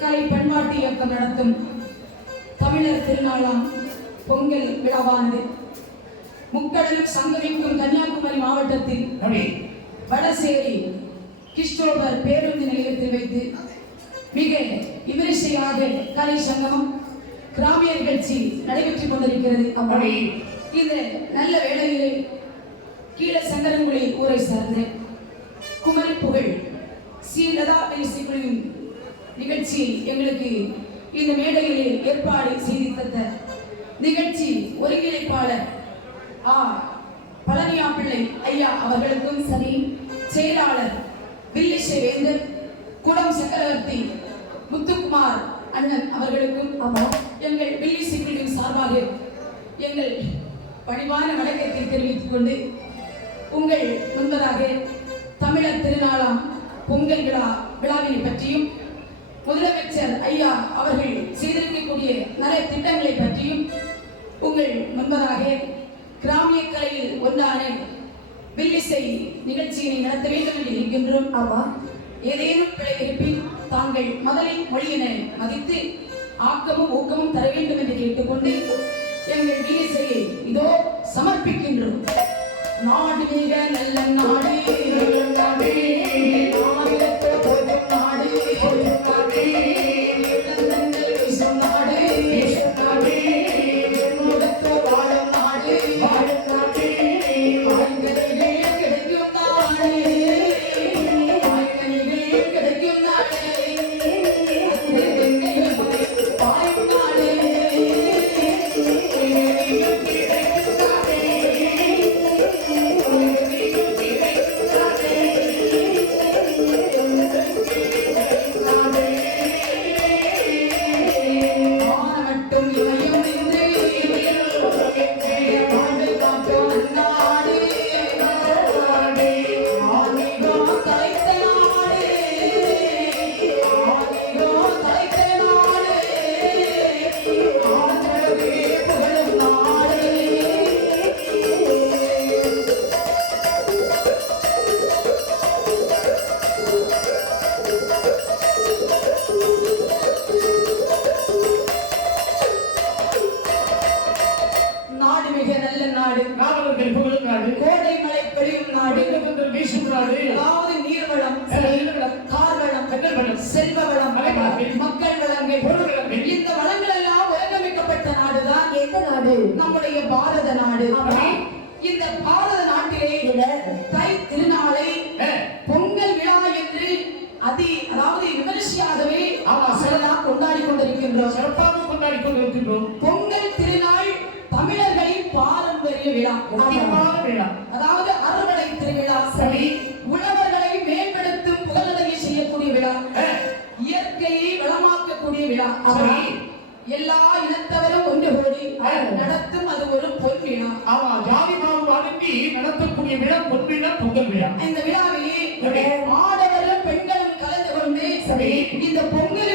கலை பண்பாட்டு இயக்கம் நடத்தும் தமிழர் திருநாளாம் பொங்கல் விழாவானது. முக்கடலும் சங்கமிக்கும் கன்னியாகுமரி மாவட்டத்தில் வடசேரி கிறிஸ்டோபர் பேருந்து நிலையத்தில் வைத்து மிக விமரிசையாக கலை சங்கமம் கிராமிய நிகழ்ச்சி நடைபெற்றுக் கொண்டிருக்கிறது. அப்படி இந்த நல்ல வேளையிலே கீழ சங்கரங்குடி ஊரை சார்ந்த குமரி புகழ் சி. லதா பேசிக்குழுவின் நிகழ்ச்சி எங்களுக்கு இந்த மேடையிலே ஏற்பாடு செய்து தந்த நிகழ்ச்சி ஒருங்கிணைப்பாளர் ஆ. பழனியா பிள்ளை ஐயா அவர்களுக்கும் சரி செயலாளர் வில்லிசை வேந்தர் குடம் சக்கரவர்த்தி முத்துக்குமார் அண்ணன் அவர்களுக்கும் ஆமாம் எங்கள் வில்லிசை குழுவின் சார்பாக எங்கள் பணிவான வணக்கத்தை தெரிவித்துக் கொண்டு உங்கள் முன்பதாக தமிழர் திருநாளாம் பொங்கல் விழா விழாவினை பற்றியும் முதலமைச்சர் ஐயா அவர்கள் செய்திருக்கக்கூடிய நல திட்டங்களை பற்றியும் உங்கள் முன்பதாக கிராமிய கலையில் ஒன்றான வில்லிசை நிகழ்ச்சியினை நடத்த வேண்டும் என்று இருக்கின்றோம். ஆமா. ஏதேனும் பிழை இருப்பின் தாங்கள் மதலை மொழியினை மதித்து ஆக்கமும் ஊக்கமும் தர வேண்டும் என்று கேட்டுக்கொண்டு எங்கள் வில்லிசையை இதோ சமர்ப்பிக்கின்றோம். நாடு மிக நல்ல நாடு நாடு கார்வளம் பெண்கள் வளம், செல்வ வளம் மக்கள் வளங்கள். இந்த வளங்கள் எல்லாம் நாடுதான். எந்த நாடு? நம்முடைய பாரத நாடு. இந்த பாரத நாட்டிலே தை திருநாளை ஏ, பொங்கல் விழா என்று அதி அதாவது விமரிசையாகவே. சிலதான் கொண்டாடி கொண்டிருக்கின்றோம். சிறப்பாக கொண்டாடி கொண்டிருக்கின்றோம். பொங்கல் திருநாள் தமிழர்களின் பாரம்பரிய விழா. விழா. அதாவது அறுவடை சரி. உழவர்களை மேம்படுத்தும் புகழடைய செய்யக்கூடிய விழா இயற்கையை வளமாக்கக்கூடிய விழா சரி. எல்லா இனத்தவரும் ஒன்று கூடி. நடத்தும் அது ஒரு பொன் விழா ஆமா ஜாதி பாபு அடங்கி நடத்தக்கூடிய விழா பொன் விழா பொங்கல் விழா இந்த விழாவிலே. ஆடவரும் பெண்களும் கலந்து கொண்டு சரி. இந்த பொங்கலுக்கு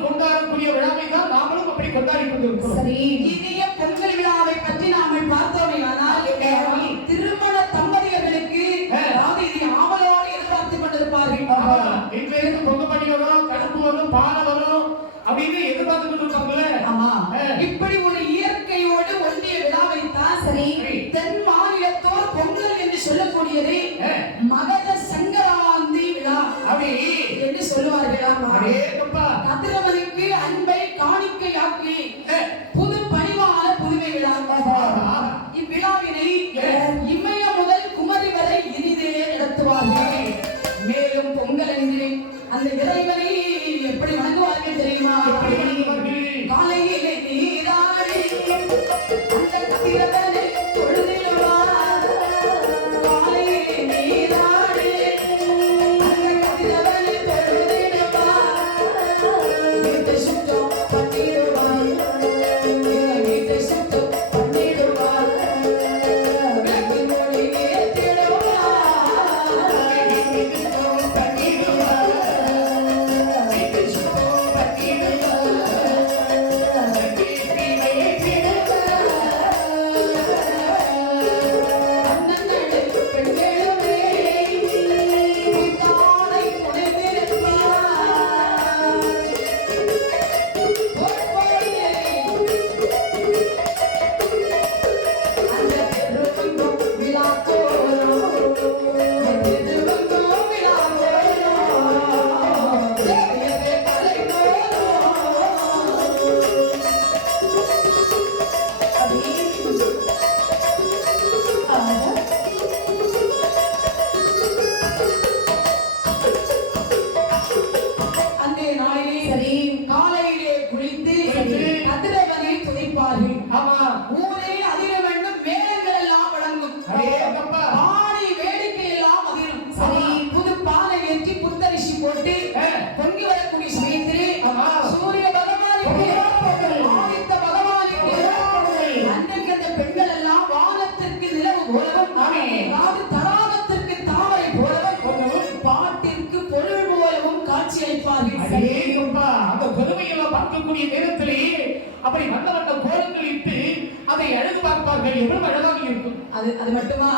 அவர்கள் கொண்டாடக்கூடிய விழாவை தான் நாமளும் அப்படி கொண்டாடி கொண்டிருக்கிறோம். சரி. இனிய பொங்கல் விழாவை பற்றி நாமல் பார்த்தோமே ஆனால் திருமண தம்பதியர்களுக்கு அதாவது இதை ஆவலோடு எதிர்பார்த்து கொண்டிருப்பார்கள். இருந்து பொங்க பண்ணி வரும் கருப்பு வரும் பானை வரும் அப்படின்னு எதிர்பார்த்து கொண்டிருப்பாங்கல்ல? ஆமா. இப்படி ஒரு இயற்கையோடு ஒன்றிய விழாவை தான் சரி. தென் மாநிலத்தோர் பொங்கல் என்று சொல்லக்கூடியது இறைவனை பெருமையெல்லாம் பார்க்கக்கூடிய நேரத்திலே அப்படி வண்ண வண்ண கோலங்கள் இட்டு அதை அழகு பார்ப்பார்கள். எவ்வளவு அழகாக இருக்கும். அது அது மட்டுமா?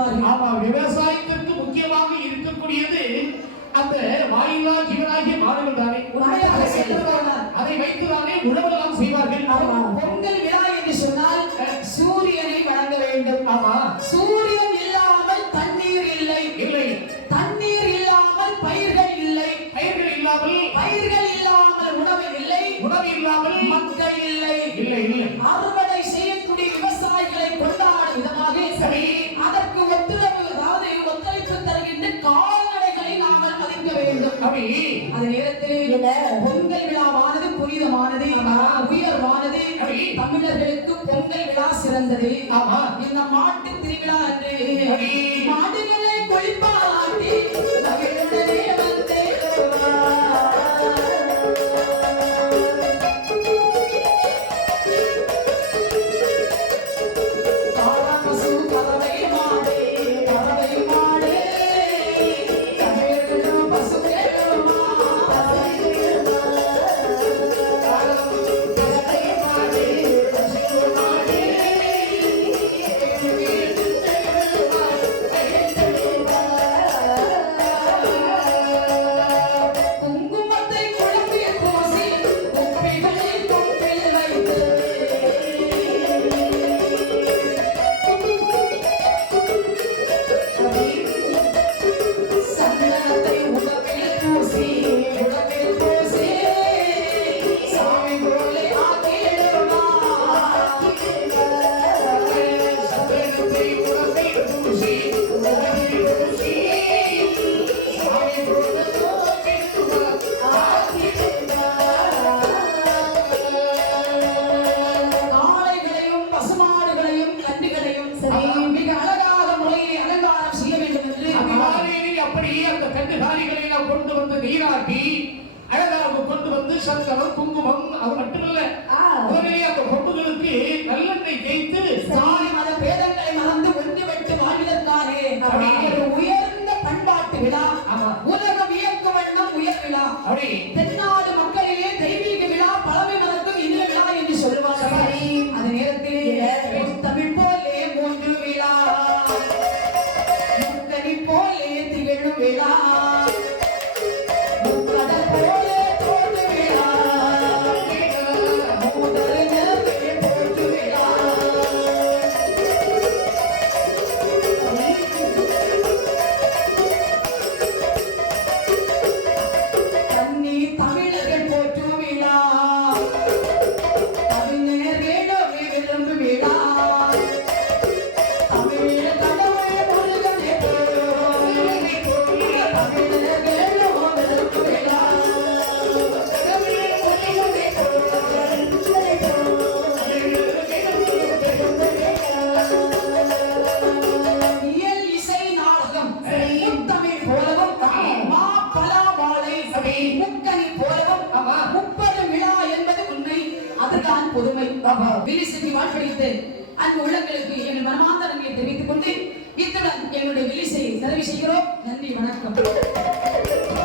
நடத்துவார்கள் ஆமா விவசாயத்திற்கு முக்கியமாக இருக்கக்கூடியது அந்த வாயிலா ஜீவனாகிய மாடுகள் தானே. அதை வைத்துதானே உழவெல்லாம் செய்வார்கள். பொங்கல் விழா என்று சொன்னால் சூரியனை வணங்க வேண்டும். ஆமா. சூரியன் இல்லாமல் தண்ணீர் இல்லை. இல்லை. தண்ணீர் இல்லாமல் பயிர்கள் இல்லை. பயிர்கள் இல்லாமல் பயிர்கள் இல்லாமல் உணவு இல்லை. உணவு இல்லாமல் மக்கள் இல்லை. இல்லை இல்லை. அப்படி அந்த நேரத்தில் பொங்கல் விழாவானது புனிதமானது உயர்வானது. தமிழர்களுக்கு பொங்கல் விழா சிறந்தது ஆமா இந்த மாட்டு திருவிழா அன்று. மாடுகளை அப்படியே அந்த கண்டுகாரிகளை எல்லாம் கொண்டு வந்து நீராட்டி அழகாக கொண்டு வந்து சந்தனம் குங்குமம் அது மட்டுமல்ல முதலிலே அந்த பொண்ணுகளுக்கு நல்லெண்ணெய் தேய்த்து சாதி மத பேதங்களை மறந்து ஒன்று வைத்து வாழ்வதற்கானே அப்படிங்கிற உயர்ந்த பண்பாட்டு விழா. உலக வியக்கு வண்ணம் உயர் விழா. அப்படி. அதுதான் புதுமை ஆமா. விலிசுக்கு வாழ்வழித்து அன்பு உள்ளங்களுக்கு எங்கள் மனமாந்தரங்களை தெரிவித்துக் கொண்டு இத்துடன் எங்களுடைய விழிசையை தெரிவி செய்கிறோம் நன்றி வணக்கம்